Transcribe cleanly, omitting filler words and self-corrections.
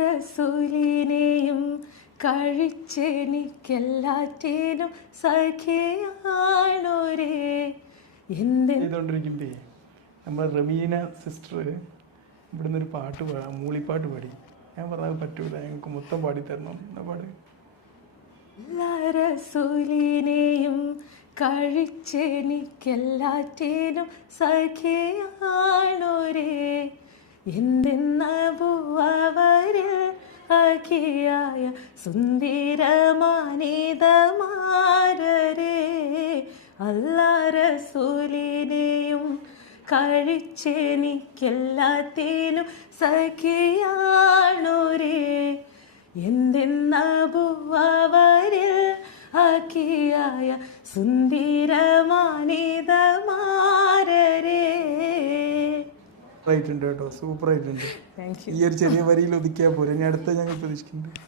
റസൂലിനെയും കഴിച്ചെനിക്കെല്ലാറ്റേനും സഖിയാണോരേ ചെയ്തോണ്ടിരിക്കുമ്പേ നമ്മൾ റമീന സിസ്റ്റർ ഇവിടുന്ന് ഒരു പാട്ട് മൂളിപ്പാട്ട് പാടി. ഞാൻ പറഞ്ഞത് പറ്റൂല, ഞങ്ങൾക്ക് മൊത്തം പാടിത്തരണം എന്നാ പാട്. റസൂലിനെയും കഴിച്ചെനിക്കെല്ലാറ്റേനും സഖിയാണോരേ എന്തെന്നവരിൽ അഖിയായ സുന്ദരമാനിതമാരരേ അല്ലാ റസൂലിനെയും കഴിച്ചെനിക്കെല്ലാത്തേനും സഖിയാണോരേ എന്തെന്നവരിൽ അഖിയായ സുന്ദരമാനിതമാരരേ. ആയിട്ടുണ്ട് കേട്ടോ, സൂപ്പർ ആയിട്ടുണ്ട്. ഈ ഒരു ചെറിയ വരിയിൽ ഒതുക്കിയാൽ പോലെ ഇനി അടുത്ത ഞങ്ങൾ പ്രതീക്ഷിക്കുന്നുണ്ട്.